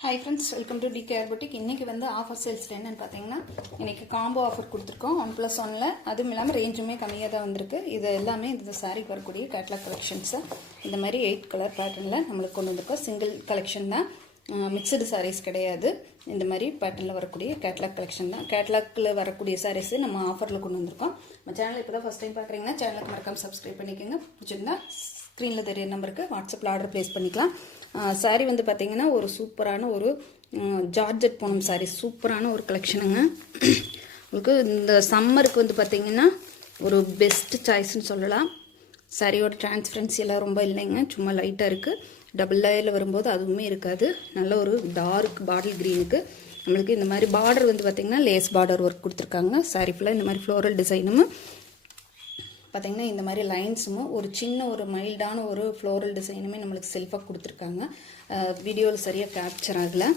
Hi friends, welcome to TKR boutique. இன்றைக்கி வந்து offer sales என்னென்னு பார்த்தீங்கன்னா, இன்றைக்கி காம்போ ஆஃபர் கொடுத்துருக்கோம் 1+1. அதுவும் இல்லாமல் ரேஞ்சுமே கம்மியாக தான் வந்திருக்கு. இது எல்லாமே இந்த சாரீக்கு வரக்கூடிய கேட்லாக் கலெக்ஷன்ஸு. இந்த மாதிரி 8 கலர் பேட்டர்னில் நம்மளுக்கு கொண்டு வந்திருக்கோம். சிங்கிள் கலெக்ஷன் தான், மிக்சடு சாரீஸ் கிடையாது. இந்த மாதிரி பேட்டர்னில் வரக்கூடிய கேட்லாக் கலெக்ஷன் தான். கேட்லாக்கில் வரக்கூடிய சாரீஸு நம்ம ஆஃபரில் கொண்டு வந்திருக்கோம். நம்ம சேனல் இப்போ தான் ஃபஸ்ட் டைம் பார்க்குறீங்கன்னா சேனலுக்கு மறக்காமல் சப்ஸ்கிரைப் பண்ணிக்கோங்க. பிடிச்சிருந்தா ஸ்க்ரீனில் தெரிய நம்பருக்கு வாட்ஸ்அப்பில் ஆர்டர் ப்ளேஸ் பண்ணிக்கலாம். சாரீ வந்து பார்த்திங்கன்னா ஒரு சூப்பரான ஒரு ஜார்ஜெட் பூனம் சாரீ, சூப்பரான ஒரு கலெக்ஷனுங்க. உங்களுக்கு இந்த சம்மருக்கு வந்து பார்த்திங்கன்னா ஒரு பெஸ்ட் சாய்ஸ்ன்னு சொல்லலாம். சாரியோட டிரான்ஸ்பரன்சி எல்லாம் ரொம்ப இல்லைங்க, சும்மா லைட்டாக இருக்குது. டபுள் லேயரில் வரும்போது அதுவுமே இருக்காது. நல்ல ஒரு டார்க் பாட்டில் க்ரீனுக்கு நம்மளுக்கு இந்த மாதிரி பார்டர் வந்து பார்த்திங்கன்னா லேஸ் பார்டர் ஒர்க் கொடுத்துருக்காங்க. சாரீ ஃபுல்லாக இந்த மாதிரி ஃப்ளோரல் டிசைனும் பார்த்திங்கன்னா இந்த மாதிரி லைன்ஸும் ஒரு சின்ன ஒரு மைல்டான ஒரு ஃப்ளோரல் டிசைனுமே நம்மளுக்கு செல்ஃபாக கொடுத்துருக்காங்க. வீடியோவில் சரியாக கேப்சர் ஆகலை.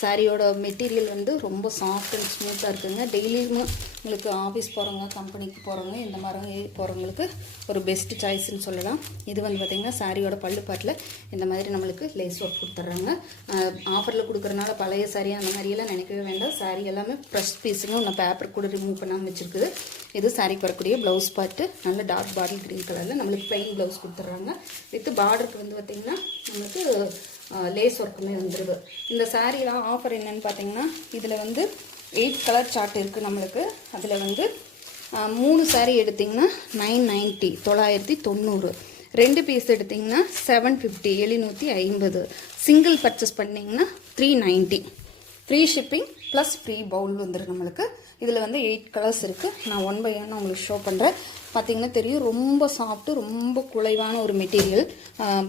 சாரியோட மெட்டீரியல் வந்து ரொம்ப சாஃப்ட் அண்ட் ஸ்மூத்தாக இருக்குதுங்க. டெய்லியும் உங்களுக்கு ஆஃபீஸ் போகிறவங்க, கம்பெனிக்கு போகிறவங்க, இந்த மாதிரி போகிறவங்களுக்கு ஒரு பெஸ்ட் சாய்ஸ்ன்னு சொல்லலாம். இது வந்து பார்த்திங்கன்னா சாரியோட பல்லு பாட்டில் இந்த மாதிரி நம்மளுக்கு லேஸ் ஒர்க் கொடுத்துட்றாங்க. ஆஃபரில் கொடுக்குறனால பழைய சாரி அந்த மாதிரியெல்லாம் நினைக்கவே வேண்டாம். சாரி எல்லாமே ஃப்ரெஷ் பீஸுங்க, ஒன்று பேப்பர் கூட ரிமூவ் பண்ணாமல் வச்சுருக்குது. இது சாரிக்கு வரக்கூடிய ப்ளவுஸ் பார்ட்டு நல்ல டார்க் பாட்டில் க்ரீன் கலரில் நம்மளுக்கு ப்ளைன் ப்ளவுஸ் கொடுத்துட்றாங்க. வித் பார்டருக்கு வந்து பார்த்திங்கன்னா நம்மளுக்கு லேஸ் ஒர்க்குமே வந்துடுது. இந்த சாரீலாம் ஆஃபர் என்னென்னு பார்த்தீங்கன்னா, இதில் வந்து 8 கலர் சார்ட் இருக்குது நம்மளுக்கு. அதில் வந்து 3 சாரீ எடுத்திங்கன்னா 990 990, 2 பீஸ் எடுத்திங்கன்னா 750 750, சிங்கிள் பர்ச்சேஸ் பண்ணிங்கன்னா 390. Free shipping plus free bowl வந்துடும் நம்மளுக்கு. இதில் வந்து 8 கலர்ஸ் இருக்குது. நான் 1 by 1 உங்களுக்கு ஷோ பண்ணுறேன். பார்த்திங்கன்னா தெரியும், ரொம்ப சாஃப்ட்டு, ரொம்ப குலைவான ஒரு மெட்டீரியல்.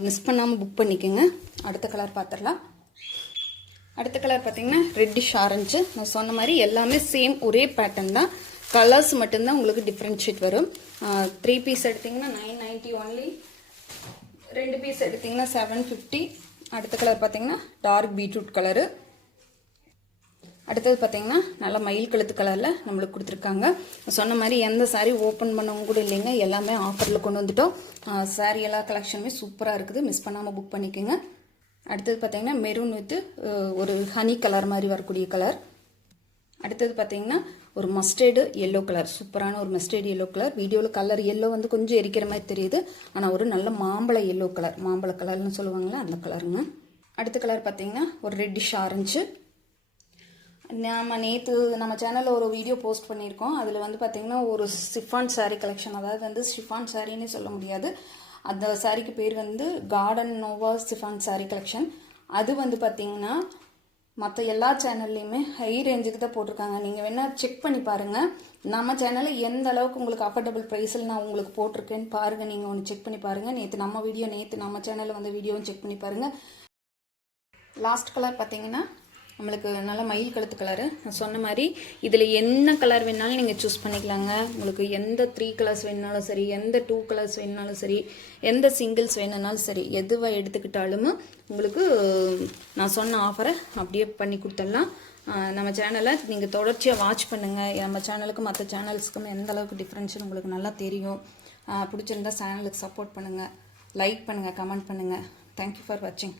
மிஸ் பண்ணாமல் புக் பண்ணிக்கோங்க. அடுத்த கலர் பார்த்துடலாம். அடுத்த கலர் பார்த்திங்கன்னா ரெட்டிஷ் ஆரஞ்சு. நான் சொன்ன மாதிரி எல்லாமே சேம் ஒரே பேட்டர்ன் தான், கலர்ஸ் மட்டும்தான் உங்களுக்கு டிஃப்ரென்ஷியேட் வரும். 3 பீஸ் எடுத்திங்கன்னா 990 ஒன்லி, 2 பீஸ் எடுத்திங்கன்னா 750. அடுத்த கலர் பார்த்திங்கன்னா டார்க் பீட்ரூட் கலரு. அடுத்தது பார்த்திங்கன்னா நல்லா மயில் கழுத்து கலரில் நம்மளுக்கு கொடுத்துருக்காங்க. சொன்ன மாதிரி எந்த சாரீ ஓப்பன் பண்ணவங்க கூட இல்லைங்க, எல்லாமே ஆஃபரில் கொண்டு வந்துட்டோம். சாரீ எல்லா கலெக்ஷனுமே சூப்பராக இருக்குது, மிஸ் பண்ணாமல் புக் பண்ணிக்கோங்க. அடுத்தது பார்த்திங்கன்னா மெரூன் வித்து ஒரு ஹனி கலர் மாதிரி வரக்கூடிய கலர். அடுத்தது பார்த்திங்கன்னா ஒரு மஸ்டர்டு எல்லோ கலர், சூப்பரான ஒரு மஸ்டர்டு எல்லோ கலர். வீடியோவில் கலர் எல்லோ வந்து கொஞ்சம் எரிக்கிற மாதிரி தெரியுது, ஆனால் ஒரு நல்ல மாம்பழ எல்லோ கலர், மாம்பழ கலர்னு சொல்லுவாங்களே அந்த கலருங்க. அடுத்த கலர் பார்த்திங்கன்னா ஒரு ரெட்டிஷ் ஆரஞ்சு. நம்ம சேனலில் ஒரு வீடியோ போஸ்ட் பண்ணியிருக்கோம். அதில் வந்து பார்த்திங்கன்னா ஒரு ஷிஃபான் சாரீ கலெக்ஷன், அதாவது வந்து ஷிஃபான் சாரின்னு சொல்ல முடியாது, அந்த சாரீக்கு பேர் வந்து garden nova chiffon sari collection. அது வந்து பார்த்திங்கன்னா மற்ற எல்லா சேனல்லையுமே ஹை ரேஞ்சுக்கு தான் போட்டிருக்காங்க. நீங்கள் வேணால் செக் பண்ணி பாருங்கள். நம்ம சேனலில் எந்த அளவுக்கு உங்களுக்கு அஃபோர்டபுள் ப்ரைஸில் நான் உங்களுக்கு போட்டிருக்கேன்னு பாருங்கள். நீங்கள் ஒன்று செக் பண்ணி பாருங்கள். நேற்று நம்ம சேனலில் வந்து வீடியோவும் செக் பண்ணி பாருங்கள். லாஸ்ட் கலர் பார்த்திங்கன்னா நம்மளுக்கு நல்ல மயில் கழுத்து கலரு. நான் சொன்ன மாதிரி இதில் என்ன கலர் வேணாலும் நீங்கள் சூஸ் பண்ணிக்கலாங்க. உங்களுக்கு எந்த 3 கலர்ஸ் வேணுனாலும் சரி, எந்த 2 கலர்ஸ் வேணுனாலும் சரி, எந்த சிங்கிள்ஸ் வேணுனாலும் சரி, எதுவாக எடுத்துக்கிட்டாலும் உங்களுக்கு நான் சொன்ன ஆஃபரை அப்படியே பண்ணி கொடுத்துடலாம். நம்ம சேனலை நீங்கள் தொடர்ச்சியாக வாட்ச் பண்ணுங்கள். நம்ம சேனலுக்கும் மற்ற சேனல்ஸுக்கும் எந்த அளவுக்கு டிஃப்ரென்ஸ்னு உங்களுக்கு நல்லா தெரியும். பிடிச்சிருந்தா சேனலுக்கு சப்போர்ட் பண்ணுங்கள், லைக் பண்ணுங்கள், கமெண்ட் பண்ணுங்கள். தேங்க்யூ ஃபார் வாட்சிங்.